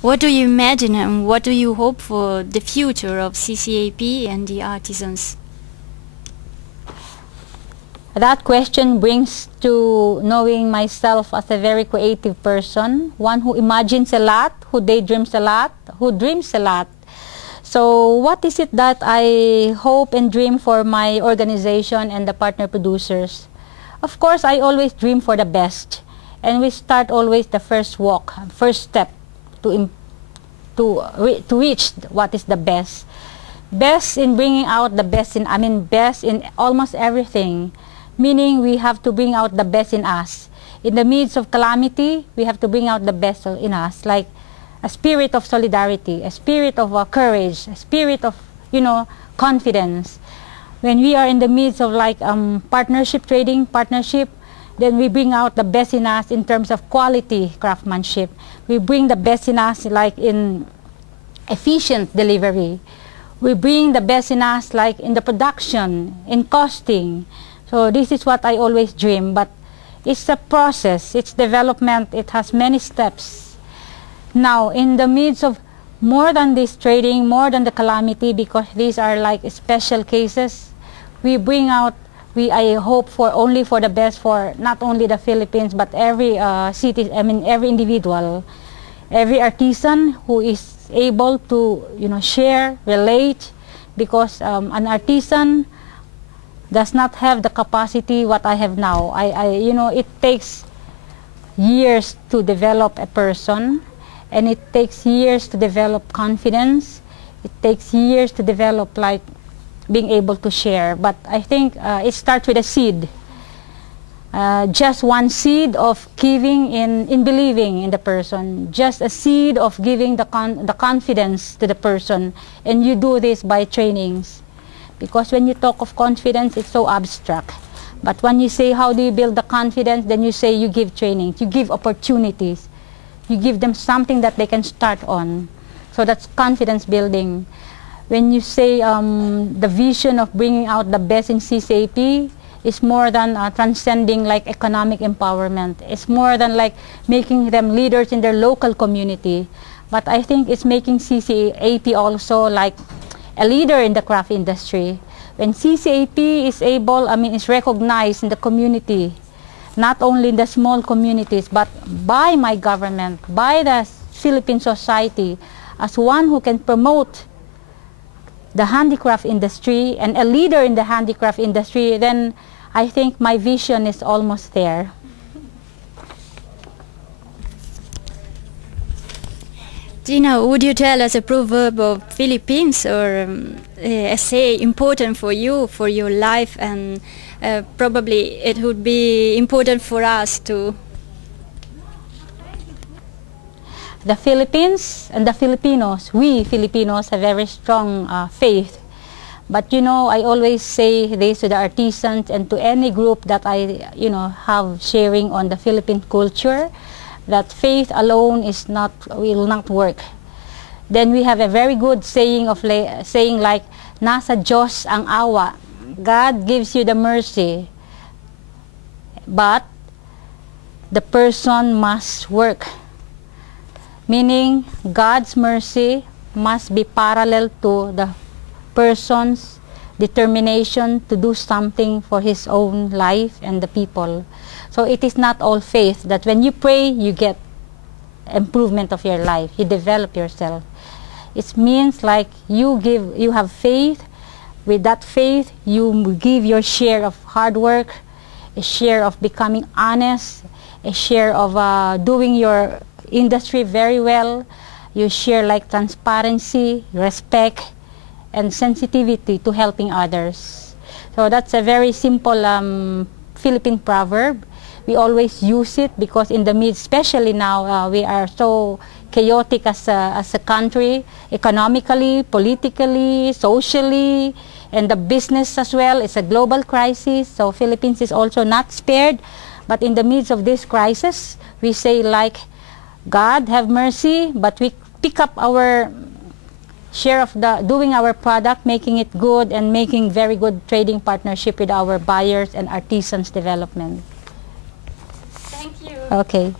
What do you imagine and what do you hope for the future of CCAP and the artisans? That question brings to knowing myself as a very creative person, one who imagines a lot, who daydreams a lot, who dreams a lot. So what is it that I hope and dream for my organization and the partner producers? Of course, I always dream for the best. And we start always the first walk, first step to reach what is the best. Best in bringing out the best in, best in almost everything. Meaning we have to bring out the best in us. In the midst of calamity, we have to bring out the best in us, like a spirit of solidarity, a spirit of courage, a spirit of, confidence. When we are in the midst of partnership, trading partnership, then we bring out the best in us in terms of quality craftsmanship. We bring the best in us like in efficient delivery. We bring the best in us like in the production, in costing. So this is what I always dream, but it's a process, it's development, it has many steps. Now, in the midst of more than this trading, more than the calamity, because these are like special cases, we bring out, I hope for only for the best for not only the Philippines, but every city, every individual, every artisan who is able to, share, relate, because an artisan does not have the capacity what I have now. It takes years to develop a person, and it takes years to develop confidence. It takes years to develop like being able to share. But I think it starts with a seed. Just one seed of giving in believing in the person. Just a seed of giving the confidence to the person. And you do this by trainings. Because when you talk of confidence, it's so abstract. But when you say how do you build the confidence, then you say you give trainings, you give opportunities. You give them something that they can start on. So that's confidence building. When you say the vision of bringing out the best in CCAP, is more than transcending like economic empowerment. It's more than like making them leaders in their local community. But I think it's making CCAP also like a leader in the craft industry. When CCAP is able, is recognized in the community, not only in the small communities, but by my government, by the Philippine society, as one who can promote the handicraft industry and a leader in the handicraft industry, then I think my vision is almost there. Gina, would you tell us a proverb of Philippines or a say important for you, for your life, and probably it would be important for us too? The Philippines and the Filipinos, we Filipinos have very strong faith. But I always say this to the artisans and to any group that I have sharing on the Philippine culture, that faith alone will not work. Then we have a very good saying like, nasa Diyos ang awa. God gives you the mercy, but the person must work. Meaning, God's mercy must be parallel to the person's determination to do something for his own life and the people. So it is not all faith that when you pray, you get improvement of your life, you develop yourself. It means like you have faith. With that faith, you give your share of hard work, a share of becoming honest, a share of doing your industry very well. You share like transparency, respect, and sensitivity to helping others. So that's a very simple Philippine proverb. We always use it because in the midst, especially now, we are so chaotic as a country, economically, politically, socially, and the business as well. It's a global crisis, so Philippines is also not spared. But in the midst of this crisis, we say like, God have mercy, but we pick up our share of doing our product, making it good, and making very good trading partnership with our buyers and artisans development. Thank you. Okay.